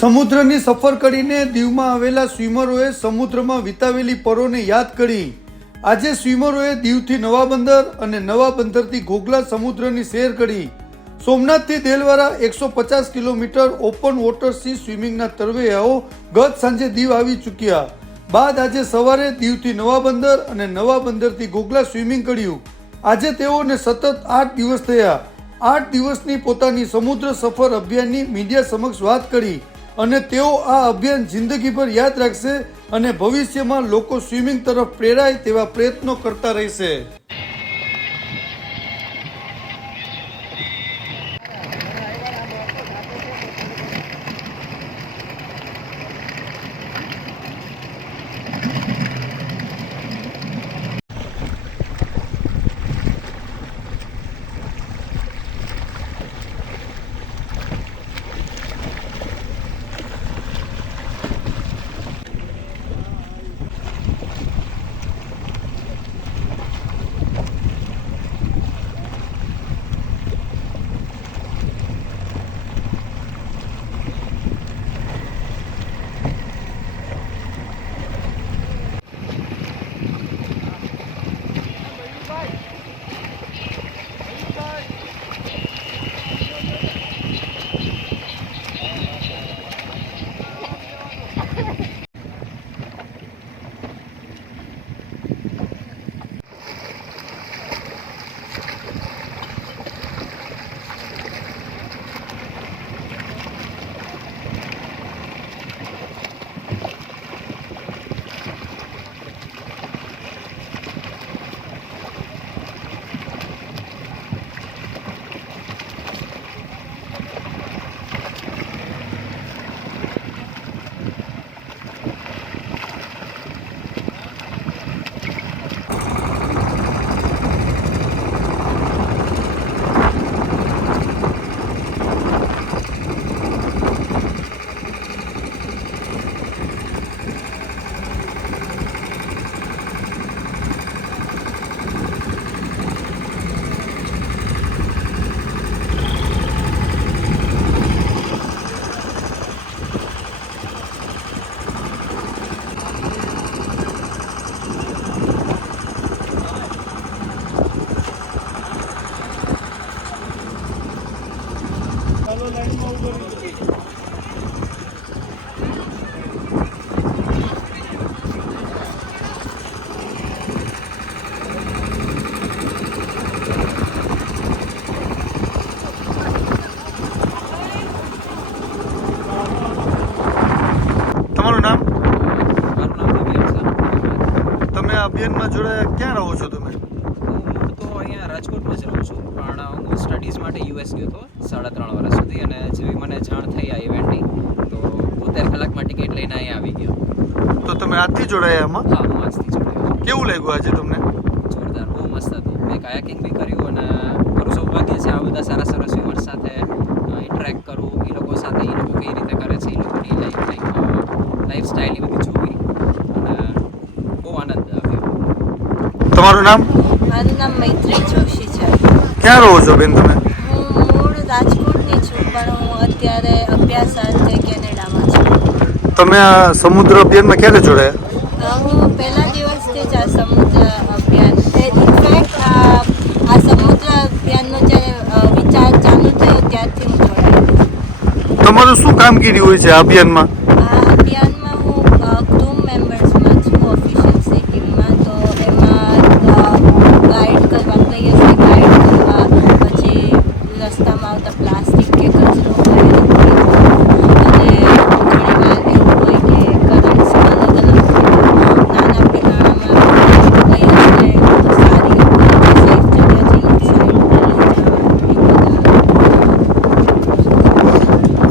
સમુદ્રની સફર કરીને દીવમાં આવેલા સ્વિમરોએ સમુદ્રમાં વિતાવેલી પરોને યાદ કરી આજે સ્વિમરોએ દીવથી નવા બંદર અને નવા બંદરથી ઘોઘલા સમુદ્રની સૈર કરી સોમનાથથી Delwada 150 kilometre open water sea સ્વિમિંગના તરવૈયાઓ ગત સાંજે દીવ આવી ચૂક્યા બાદ આજે સવારે દીવથી નવા બંદર અને નવા બંદરથી ઘોઘલા સ્વિમિંગ કર્યું। આજે તેઓને સતત 8 દિવસ થયા। 8 દિવસની પોતાની સમુદ્ર સફર અભિયાનની મીડિયા સમક્ષ વાત કરી અને તેઓ આ અભિયાન જિંદગીભર યાદ રાખશે અને ભવિષ્યમાં લોકો સ્વિમિંગ તરફ પ્રેરાય તેવા પ્રયત્નો કરતા રહેશે। અભિયાનમાં જોડાયા ક્યાં રહો છો તમે? હું તો અહીંયા રાજકોટમાં જ રહું છું પણ હું સ્ટડીઝ માટે યુએસ ગયો હતો 3.5 વર્ષ સુધી અને જેવી મને જાણ થઈ આ ઇવેન્ટની તો 72 કલાકમાં ટિકિટ લઈને અહીંયા આવી ગયો। તો તમે આજથી જોડાયા આમાં? હા, હું આજથી જોડાયો। કેવું લાગ્યું આજે તમને? જોરદાર, બહુ મસ્ત હતું। મેં કાયાકિંગ બી કર્યું અને મારું સૌભાગ્ય છે આ બધા સારા સારા સ્વિમર્સ સાથે ઇન્ટરેક્ટ કરું, એ લોકો સાથે એ લોકો કઈ રીતે કરે છે, એ લોકોની લાઈફ સ્ટાઈલ એ બધી જોવી અને બહુ આનંદ આવ્યો। તમારું નામ? મારું નામ મૈત્રી જોશી છે। ક્યાં રહો છો બેન તમે? હું મૂળ રાજકોટની છું પણ હું અત્યારે અભ્યાસ અર્થે કેનેડામાં છું। તમે આ સમુદ્ર અભિયાનમાં ક્યારે જોડાયા? હું પહેલા દિવસથી જ આ સમુદ્ર અભિયાન ઇનફેક્ટ આ સમુદ્ર અભિયાનનો જ્યારે વિચાર ચાલુ થયો ત્યારથી હું જોડાયેલી। તમારું શું કામગીરી હોય છે આ અભિયાનમાં? આ અભિયાનમાં હું ક્રૂ મેમ્બર્સમાં છું, ઓફિશિયલ્સની ટીમમાં। તો એમાં ગાઈડ કરવા, પ્લેયર્સને ગાઈડ કરવા, પછી રસ્તામાં આવતા પ્લાસ્ટિક કે કચરો હોય અને ઘણીવાર એવું હોય કે કરંટ્સ અલગ અલગ નાના પીણામાં પ્લેયર્સને સારી સેફ જગ્યાથી સાઈડ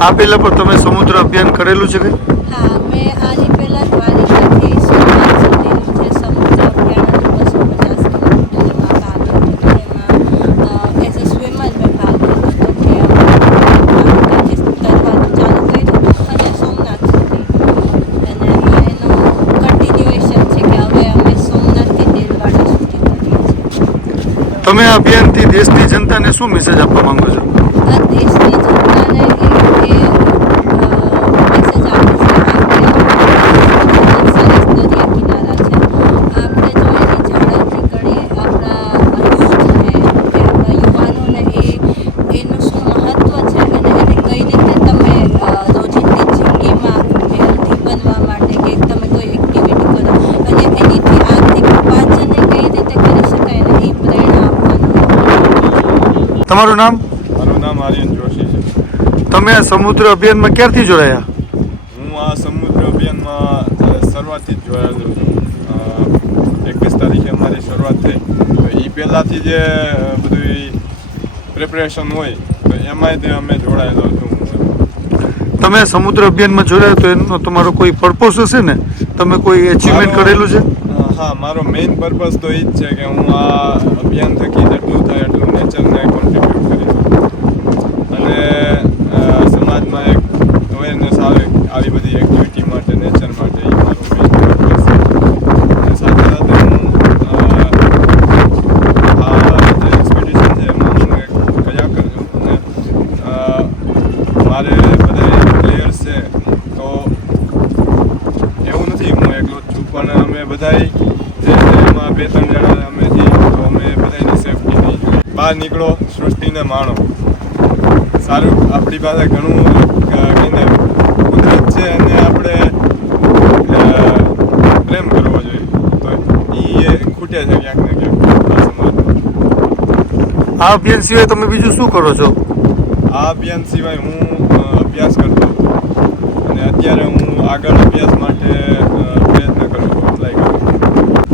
આ પહેલા પણ તમે સમુદ્ર અભિયાન કરેલું છે કે? હા, મેં આની પહેલાં દ્વારિકાથી સોમનાથ સુધીનું જે સમુદ્ર અભિયાન હતું 250 કિલોમીટરમાં ભાગ લીધો હતો। એમાં એઝ અ સ્વિમર મેં ભાગ લીધો હતો કે દ્વારકાથી તરવાનું ચાલુ કર્યું અને સોમનાથ સુધી અને એનું કન્ટિન્યુએશન છે કે હવે અમે સોમનાથથી દેલવાડા સુધી કરીએ છીએ। તમે આ અભિયાનથી દેશની જનતાને શું મેસેજ આપવા માંગો છો? આ દેશની જનતાને એક મેસેજ તમારું નામ? મારું નામ આર્યન જોશી છે. તમે આ સમુદ્ર અભિયાનમાં ક્યારથી જોડાયા? હું આ સમુદ્ર અભિયાનમાં શરૂઆતથી જ જોડાયેલો છું. 21 તારીખે અમારી શરૂઆત થઈ તો એ પહેલાંથી જે બધું પ્રિપરેશન હોય તો એમાંય અમે જોડાયેલો છું. તમે સમુદ્ર અભિયાનમાં જોડાયા તો એનો તમારો કોઈ પર્પઝ હશે ને? તમે કોઈ અચીવમેન્ટ કરેલું છે? હા, મારો મેઇન પર્પઝ તો એ જ છે કે હું આ અભિયાન થકી જેટલું થાય એટલું નેચરને કોન્ટ્રીબ્યુટ કરી શકું અને સમાજમાં એક અવેરનેસ આવે આવી બધી એક્ટિવિટી માટે, નેચર માટે. એ મારો મેઇન પર્પઝ છે. અને સાથે સાથે હું આ જે એક્સપિડિશન છે એમાં હું એક કયાકર છું અને મારે બધા પ્લેયર્સ છે તો એવું નથી હું એકલો જ છું, પણ અમે બધાય જે એમાં 2-3 જણા અમે છીએ તો અમે બધાની સેફટી નહીં જોઈએ. બહાર નીકળો, સૃષ્ટિને માણો. સારું, આપણી પાસે ઘણું કહીને કુદરત છે અને આપણે પ્રેમ કરવો જોઈએ. તો એ ખૂટે છે ક્યાંક ને ક્યાંક આ સમાજમાં. આ અભિયાન સિવાય તમે બીજું શું કરો છો? આ અભિયાન સિવાય હું અભ્યાસ કરતો હતો અને અત્યારે હું આગળ અભ્યાસ માટે પ્રયત્ન કરું છું, અપ્લાય કરું.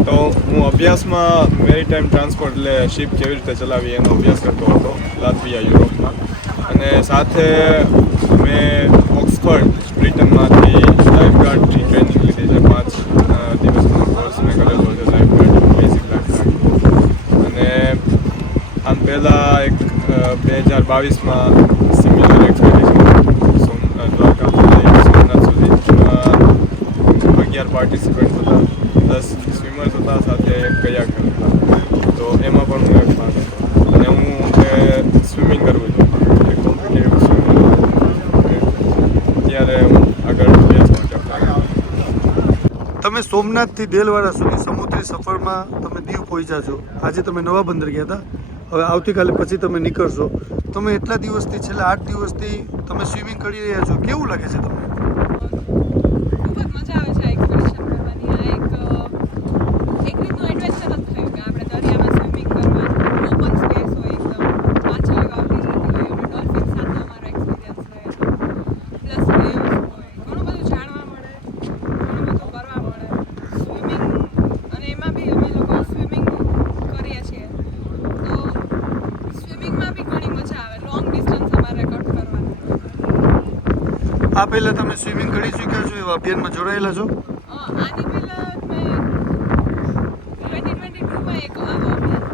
તો હું અભ્યાસમાં મેરીટાઈમ ટ્રાન્સપોર્ટ એટલે શિપ કેવી રીતે ચલાવી એનો અભ્યાસ કરતો હતો લાતવિયા, યુરોપમાં. અને સાથે મેં ઓક્સફર્ડ બ્રિટનમાંથી લાઈફગાર્ડની ટ્રેનિંગ લીધી છે. 5 દિવસનો કોર્સ મેં કરેલો છે લાઈફગાર્ડ બેઝિક લાઈફગાર્ડ. અને આમ પહેલાં એક 2022માં સિમિલર એક્સપિડિશન દ્વારકા સોમનાથ સુધી 11 પાર્ટિસિપન્ટ હતા, 10 સ્વિમર્સ હતા, સાથે એક કયાકર હતા. તો એમાં પણ હું એક ભાગ હતો અને હું સ્વિમિંગ કરું છું, એક કોમ્પિટિટિવ સ્વિમિંગ. ત્યારે હું આગળ અભ્યાસ માટે અપ્લાય કરું. તમે સોમનાથથી દેલવાડા સુધી સમુદ્રી સફરમાં તમે દીવ પહોંચ્યા છો. આજે તમે નવા બંદર ગયા હતા, હવે આવતીકાલે પછી તમે નીકળશો. તમે એટલા દિવસથી, છેલ્લા 8 દિવસથી તમે સ્વિમિંગ કરી રહ્યા છો, કેવું લાગે છે તમને? ખૂબ જ મજા આવે છે આ એક્સપિડિશન કરવાની. આ એક રીતનું એડવેન્ચર જ થયું કે આપણે દરિયામાં સ્વિમિંગ કરવાનું, ઓપન સ્પેસ હોય, એકદમ માછલીઓ આવતી જતી હોય, અમે ડોલ્ફિન સાથે અમારો એક્સપિરિયન્સ થયો, પ્લસ વેવ્સ હોય, ઘણું બધું જાણવા મળે, ઘણું બધું કરવા મળે. સ્વિમિંગ અને એમાં બી અમે લોકો સ્વિમિંગ કરીએ છીએ તો સ્વિમિંગમાં બી ઘણી મજા આવે. લોંગ ડિસ્ટન્સ અમારે કટ કરવાનું. આ પહેલાં તમે સ્વિમિંગ કરી ચૂક્યા છો, એવા અભિયાનમાં જોડાયેલા છો? આની પહેલા મેં 2022માં એક આવો અભિયાન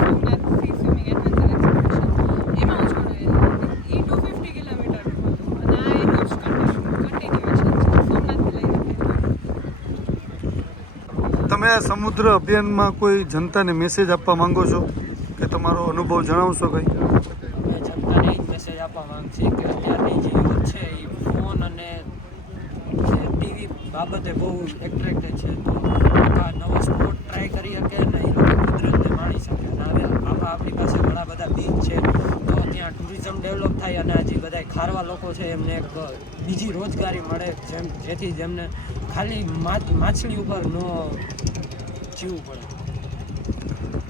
Somnath C swimming adventure expedition એમાં હું જોડાયેલી. એ 250 કિલોમીટરનું હતું અને આ એનું જ કન્ટિન્યુએશન છે સોમનાથથી લઈને. તમે આ સમુદ્ર અભિયાનમાં કોઈ જનતાને મેસેજ આપવા માંગો છો કે તમારો અનુભવ જણાવશો કંઈ? અમે જનતાને એ જ મેસેજ આપવા માંગીએ કે અત્યારની જે યુથ છે એ ફોન અને ટીવી બાબતે બહુ એટ્રેક્ટેડ છે. તો નવો સ્પોર્ટ ટ્રાય કરી શકે ને એ લોકો કુદરતને માણી શકે. અને હવે આમાં આપણી પાસે ઘણા બધા બીચ છે તો ત્યાં ટુરિઝમ ડેવલપ થાય અને આ જે બધા ખારવા લોકો છે એમને એક બીજી રોજગારી મળે, જેથી જેમને ખાલી માછલી ઉપર ન જીવવું પડે.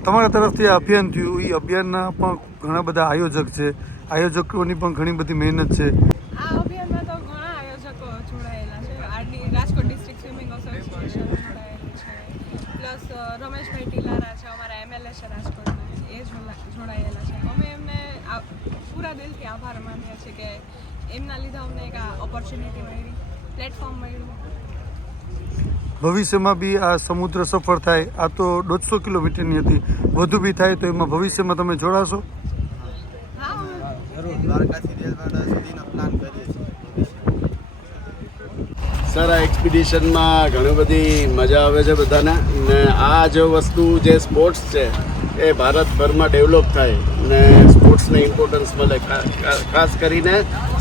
તમારા તરફથી આ અભિયાન થયું, એ અભિયાનના પણ ઘણા બધા આયોજક છે, આયોજકોની પણ ઘણી બધી મહેનત છે. આ અભિયાનમાં તો ઘણા આયોજકો જોડાયેલા છે. RD Rajkot district swimming association જોડાયેલું છે, પ્લસ રમેશભાઈ ટીલારા છે અમારા MLA છે રાજકોટના, એ જોડાયેલા છે. અમે એમને પૂરા દિલથી આભાર માનીએ છીએ કે એમના લીધે અમને એક આ ઓપોર્ચ્યુનિટી મળી, પ્લેટફોર્મ મળ્યું. ભવિષ્યમાં બી આ સમુદ્ર સફર થાય, આ તો 150 કિલોમીટરની હતી, વધુ બી થાય તો એમાં ભવિષ્યમાં તમે જોડાશો? હા, જરૂર. દ્વારકાથી દેલવાડા સુધીનો પ્લાન કરીએ છીએ. સર, આ એક્સપિડિશનમાં ઘણી બધી મજા આવે છે બધાને, ને આ જો વસ્તુ જે સ્પોર્ટ્સ છે એ ભારતભરમાં ડેવલપ થાય ને સ્પોર્ટ્સને ઇમ્પોર્ટન્સ મળે, ખાસ કરીને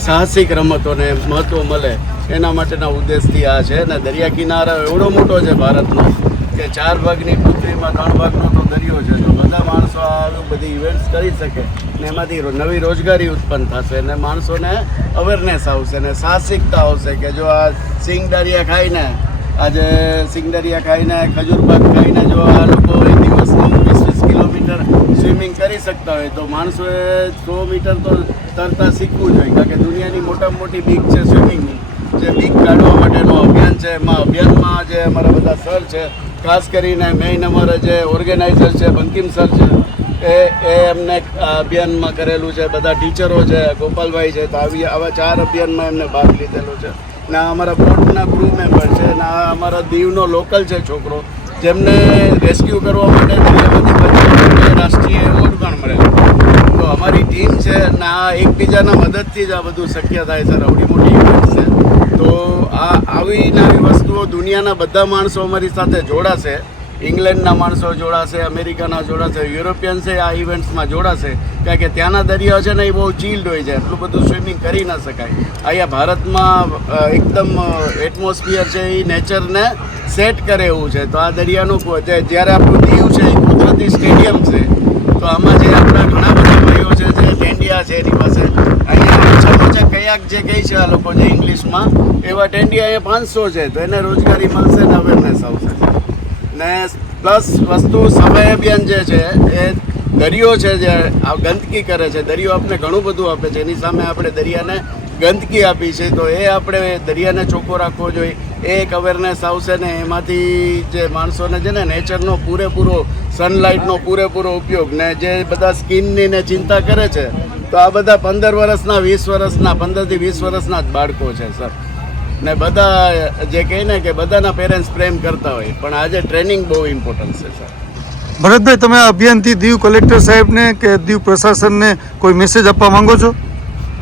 સાહસિક રમતોને મહત્ત્વ મળે, એના માટેના ઉદ્દેશથી આ છે. ને દરિયા કિનારો એવડો મોટો છે ભારતનો કે 4 ભાગની પૃથ્વીમાં 3 ભાગનો તો દરિયો છે. જો બધા માણસો આવી બધી ઇવેન્ટ્સ કરી શકે ને એમાંથી નવી રોજગારી ઉત્પન્ન થશે ને માણસોને અવેરનેસ આવશે ને સાહસિકતા આવશે કે જો આ સિંગદરિયા ખાઈને, આજે સિંગદરિયા ખાઈને, ખજૂર પાક ખાઈને જો આ લોકો એક દિવસનું 20-20 કિલોમીટર સ્વિમિંગ સ્વિમિંગ કરી શકતા હોય તો માણસોએ 100 મીટર તો તરતા શીખવું જોઈએ, કારણ કે દુનિયાની મોટામાં મોટી બીક છે સ્વિમિંગની. જે બીક કાઢવા માટેનું અભિયાન છે, એમાં અભિયાનમાં જે અમારા બધા સર છે, ખાસ કરીને મેઇન અમારા જે ઓર્ગેનાઇઝર છે બંકિમ સર છે, એ એમને આ અભિયાનમાં કરેલું છે. બધા ટીચરો છે, ગોપાલભાઈ છે, તો આવા 4 અભિયાનમાં એમને ભાગ લીધેલો છે. ને આ અમારા બોટના ક્રૂ મેમ્બર છે, ને આ અમારા દીવનો લોકલ છે છોકરો, જેમને રેસ્ક્યુ કરવા માટે દરિયામાંથી બચાવવા માટે રાષ્ટ્રીય એવોર્ડ પણ મળેલો. તો અમારી ટીમ છે ને આ એકબીજાના મદદથી જ આ બધું શક્ય થાય છે. આવડી મોટી ઇવેન્ટ છે, તો આવી નવી વસ્તુઓ દુનિયાના બધા માણસો અમારી સાથે જોડાશે. ઇંગ્લેન્ડના માણસો જોડાશે, અમેરિકાના જોડાશે, યુરોપિયન્સે આ ઇવેન્ટ્સમાં જોડાશે, કારણ કે ત્યાંના દરિયા છે ને એ બહુ ચીલ્ડ હોય છે, એટલું બધું સ્વિમિંગ કરી ના શકાય. અહીંયા ભારતમાં એકદમ એટમોસ્ફિયર છે એ નેચરને સેટ કરે એવું છે. તો આ દરિયાનું જ્યારે આપણું દીવ છે એ કુદરતી સ્ટેડિયમ છે, તો આમાં જે આપણા ઘણા બધા ભાઈઓ છે જે ટેન્ડિયા છે એની પાસે અહીંયા ઓછામાં ઓછા કયાક જે કહે છે આ લોકો જે ઇંગ્લિશમાં, એવા ટેન્ડિયા અહીંયા 500 છે, તો એને રોજગારી મળશે ને અવેરનેસ આવશે. ને પ્લસ વસ્તુ સફાઈ અભિયાન જે છે એ દરિયો છે જે આ ગંદકી કરે છે, દરિયો આપણે ઘણું બધું આપે છે, એની સામે આપણે દરિયાને ગંદકી આપી છે, તો એ આપણે દરિયાને ચોખ્ખો રાખવો જોઈએ. એ એક અવેરનેસ આવશે ને એમાંથી જે માણસોને છે ને નેચરનો પૂરેપૂરો સનલાઇટનો પૂરેપૂરો ઉપયોગ, ને જે બધા સ્કિનની ને ચિંતા કરે છે, તો આ બધા 15 વર્ષના 20 વર્ષના 15 થી 20 વર્ષના જ બાળકો છે સર. ને બધા જે કહે ને કે બધાના પેરેન્ટ્સ પ્રેમ કરતા હોય, પણ આજે ટ્રેનિંગ બહુ ઇમ્પોર્ટન્ટ છે સર. ભરતભાઈ, તમે આ અભિયાનથી દીવ કલેક્ટર સાહેબને કે દીવ પ્રશાસનને કોઈ મેસેજ આપવા માંગો છો?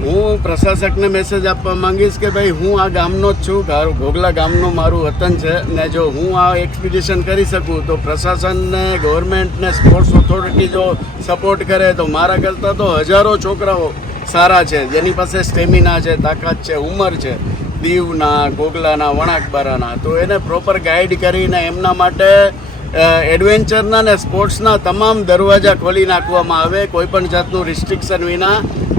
હું પ્રશાસકને મેસેજ આપવા માંગીશ કે ભાઈ હું આ ગામનો જ છું, ઘોઘલા ગામનું મારું વતન છે, ને જો હું આ એક્સપિડિશન કરી શકું તો પ્રશાસનને, ગવર્મેન્ટને, સ્પોર્ટ્સ ઓથોરિટી જો સપોર્ટ કરે તો મારા કરતાં તો હજારો છોકરાઓ સારા છે જેની પાસે સ્ટેમિના છે, તાકાત છે, ઉંમર છે, દીવના, ઘોઘલાના, વણાકબારાના, તો એને પ્રોપર ગાઈડ કરીને એમના માટે એડવેન્ચરના ને સ્પોર્ટ્સના તમામ દરવાજા ખોલી નાખવામાં આવે. કોઈ પણ જાતનું રિસ્ટ્રિક્શન વિના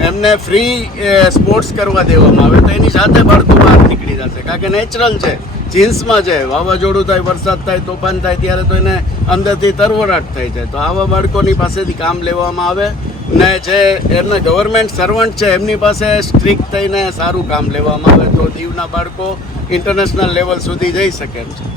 એમને ફ્રી સ્પોર્ટ્સ કરવા દેવામાં આવે, તો એની સાથે બાળકો બહાર નીકળી જશે, કારણ કે નેચરલ છે, જીન્સમાં છે. વાવાઝોડું થાય, વરસાદ થાય, તોફાન થાય ત્યારે તો એને અંદરથી તરવરાટ થાય છે. તો આવા બાળકોની પાસેથી કામ લેવામાં આવે, ને જે એમના ગવર્મેન્ટ સર્વન્ટ છે એમની પાસે સ્ટ્રિક્ટ થઈને સારું કામ લેવામાં આવે, તો દીવના બાળકો ઇન્ટરનેશનલ લેવલ સુધી જઈ શકે છે.